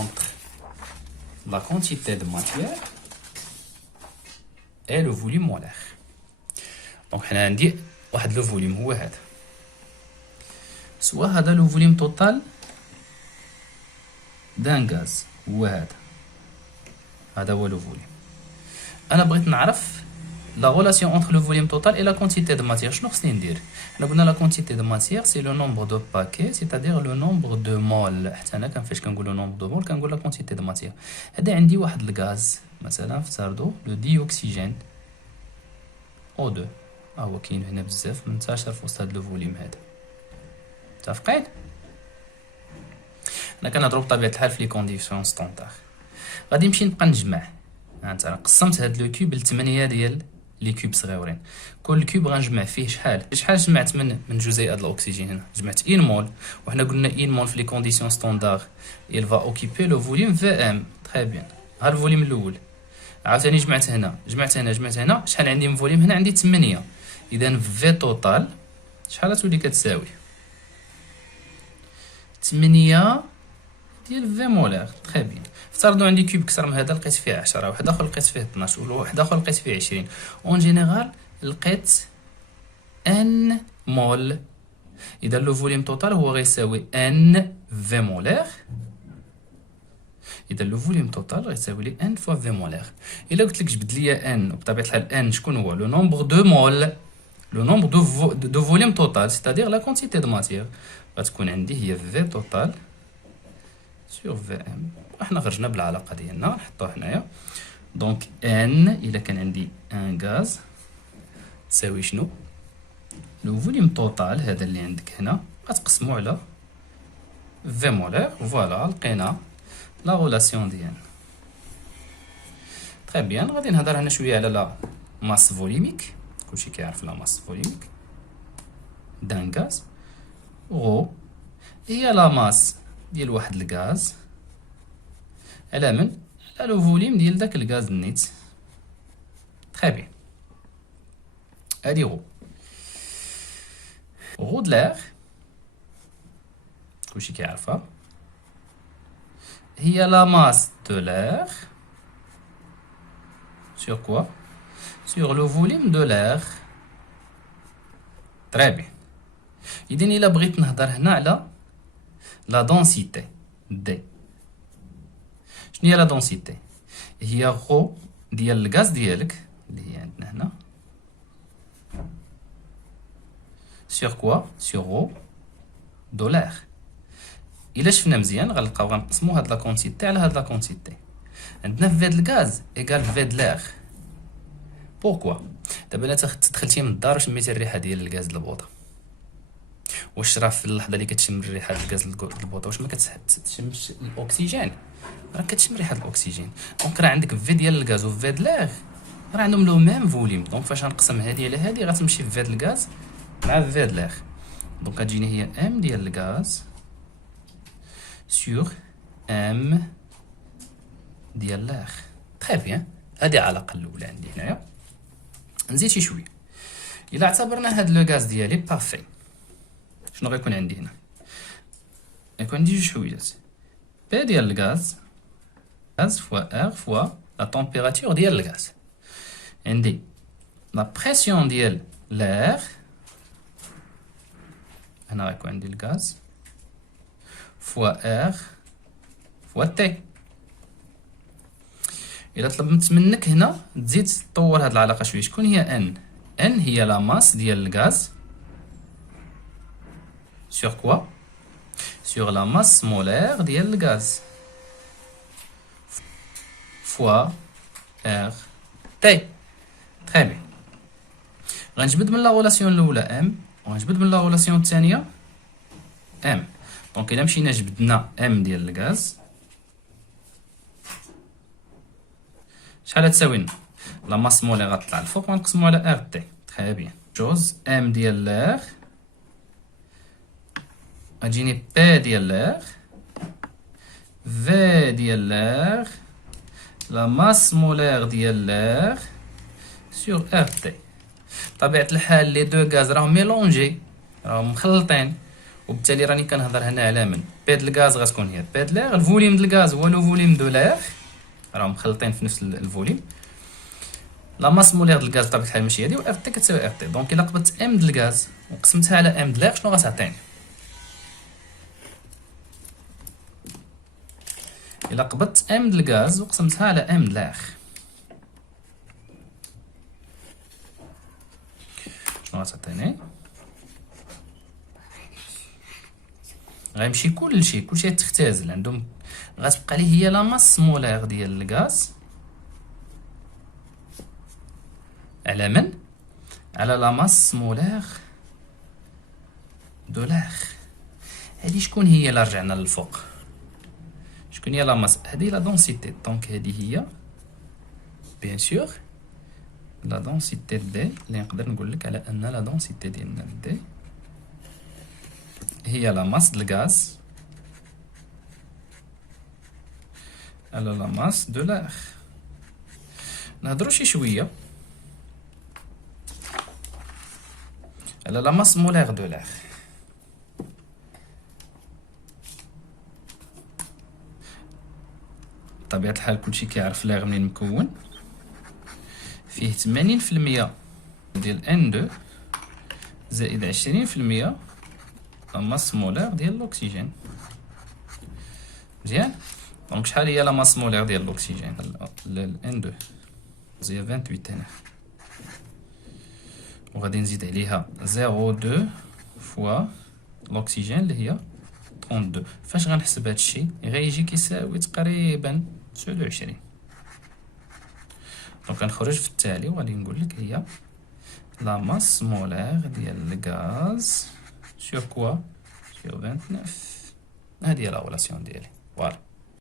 entre la quantité de matière et le volume molaire. Donc هنا عندي واحد لو فوليوم هو هذا، سواء هذا لو فوليوم توتال دان غاز هو هذا هو لو فوليوم. انا بغيت نعرف لا غولاسيون انتر لو فوليوم توتال اي لا كونتيتي دو ماتيير. شنو خصني ندير؟ حنا قلنا لا كونتيتي دو ماتيير سي لو نومبر دو باكي سيتادير لو نومبر دو مول. حتى انا فاش كنقول لو نومبر دو مول كنقول لا كونتيتي دو ماتيير. هذا عندي واحد الغاز مثلا افترضوا لو دي اوكسيجين او 2 هو كاين هنا بزاف منتشر في وسط هذا لو فوليوم هذا. متفقين؟ انا كنهضروا بطبيعه الحال في لي كونديسيون ستوندار. غادي نمشي نبقى نجمع. انت قسمت هاد لو كوب ل 8 ديال لي كوب صغيورين، كل كوب غنجمع فيه شحال جمعت من جزيئات الاكسجين. هنا جمعت 1 مول، وحنا قلنا 1 مول في لي كونديسيون ستوندار il va occuper لو فوليوم في ام. تري بيان، ها الفوليوم الاول. عاوتاني جمعت هنا شحال عندي من فوليوم؟ هنا عندي 8. اذا في توتال شحال تولي كتساوي 8 ديال في مولار. تري بيان. افترضوا عندي كوب كثر من هذا لقيت فيه 10، واحد اخر لقيت فيه 12، وواحد اخر لقيت فيه 20. اون جينيرال لقيت ان مول. اذا لو فوليوم توتال هو غيساوي ان في مولار. اذا لو فوليوم توتال غيساوي لي ان فوا في مولار. الا قلت لك جبد لي ان، وبطبيعه الحال ان شكون هو؟ لو نومبر دو مول، لو نومبر دو فوليوم توتال سيتادير لا كونتيتي دو ماتيير. غتكون عندي هي في توتال سور في ام. احنا خرجنا بالعلاقه ديالنا نحطوها هنايا. دونك ان الا كان عندي ان غاز تساوي شنو؟ لو فوليوم توتال هذا اللي عندك هنا غتقسمو على في مولار. فوالا لقينا لا غولاسيون ديالنا. تري بيان. غادي نهضر هنا شويه على لا ماس فوليميك. كلشي كيعرف لا ماس فوليميك دان غاز. غو هي لا ماس ديال واحد الغاز على من؟ على لو فوليوم ديال داك الغاز النيت. تري بيان. هادي غو د لاغ كلشي كيعرفها، هي لا ماس دو لاغ sur quoi? Sur le volume de l'air. Très bien. إذن إلا بغيت نهضر هنا على لا دونسيتي دي. شنو هي لا دونسيتي؟ هي غو ديال الغاز ديالك اللي هي عندنا هنا sur quoi? sur غو دو l'air. إلا شفنا مزيان غنلقاو غنقسمو هاد لا كونتيتي على هاد لا كونتيتي. عندنا في هاد الغاز ايكال في د لاغ. بوركوا؟ دابا الا دخلتي من الدار وشميتي الريحه ديال الغاز البوطه، واش راه في اللحظه اللي كتشم ريحه الغاز البوطه واش ما كتشمش الاكسجين؟ راه كتشم ريحه الاكسجين. دونك راه عندك في ديال الغاز وفي د لاغ راه عندهم لو ميم فوليوم. دونك فاش غنقسم هادي على هادي غتمشي في د الغاز مع في د لاغ. دونك غتجيني هي ام ديال الغاز سور ام ديال لاغ. تري بيان. هادي العلاقه الاولى عندي هنايا. نزيد شي شويه. الا اعتبرنا هاد لو غاز ديالي بارفي، شنو غيكون عندي هنا؟ غيكون عندي جوج حويجات. بي ديال الغاز فوا ار فوا لا تمبيراتور ديال الغاز. عندي لا بريسيون ديال لاغ، هنا غيكون عندي الغاز فوا ار فوا تي. الا طلبت منك هنا تزيد تطور هاد العلاقه شويه، شكون هي ان؟ ان هي لا ماس ديال الغاز sur quoi? sur la masse molaire ديال الغاز فوا ار تي. تري بيان. غنجبد من لا غولاسيون الاولى ام وغنجبد من لا غولاسيون الثانيه ام. دونك الا مشينا جبدنا ام ديال الغاز شحال تساوي لنا؟ لا ماس مولير غتطلع الفوق ونقسمو على ار تي. تري بيان. جوز ام ديال لاغ غتجيني بي ديال لاغ في ديال لاغ لا ماس مولير ديال لاغ سور ار تي. طبيعة الحال لي دو غاز راهم ميلونجي، راهم مخلطين، وبالتالي راني كنهضر هنا على من بي د الغاز غتكون هي بي د ليغ، الفوليوم د الغاز هو لو فوليوم دو ليغ، راهم مخلطين في نفس الفوليوم. لا ماس مولير د الغاز بطبيعه الحال ماشي هادي، و ار تي كتساوي ار تي. دونك الا قبضت ام د الغاز وقسمتها على ام د ليغ شنو غتعطيني؟ الا قبضت ام د الغاز وقسمتها على ام د ليغ شنو غتعطيني؟ غيمشي كلشي تختزل عندهم، غتبقى لي هي لا ماس مولير ديال الغاز على من؟ على لا ماس مولير دو ليغ. هادي شكون هي؟ الا رجعنا للفوق شكون هي لا ماس؟ هادي لا دونسيتي. دونك هادي هي بيان سور لا دونسيتي دي، اللي نقدر نقول لك على ان لا دونسيتي ديالنا دي هي لا ماس د الغاز على لا ماس دو ليغ. نهضروا شي شويه على لا ماس مولير دو ليغ. بطبيعة الحال كلشي كيعرف ليغ منين مكون، فيه 80% ديال N2 زائد 20% لا ماس مولير ديال الأكسجين. مزيان. دونك شحال هي لا ماس مولير ديال الأكسجين N2؟ زي 28 هنا، وغادي نزيد عليها 0.2 فوا الأكسجين اللي هي 32. فاش غنحسب هادشي غيجي كيساوي تقريبا 29. دونك غنخرج في التالي وغادي نقول لك هي لا ماس مولير ديال الغاز سور كوا سور 29. هادي هي لا ريلاسيون ديالي. فوالا.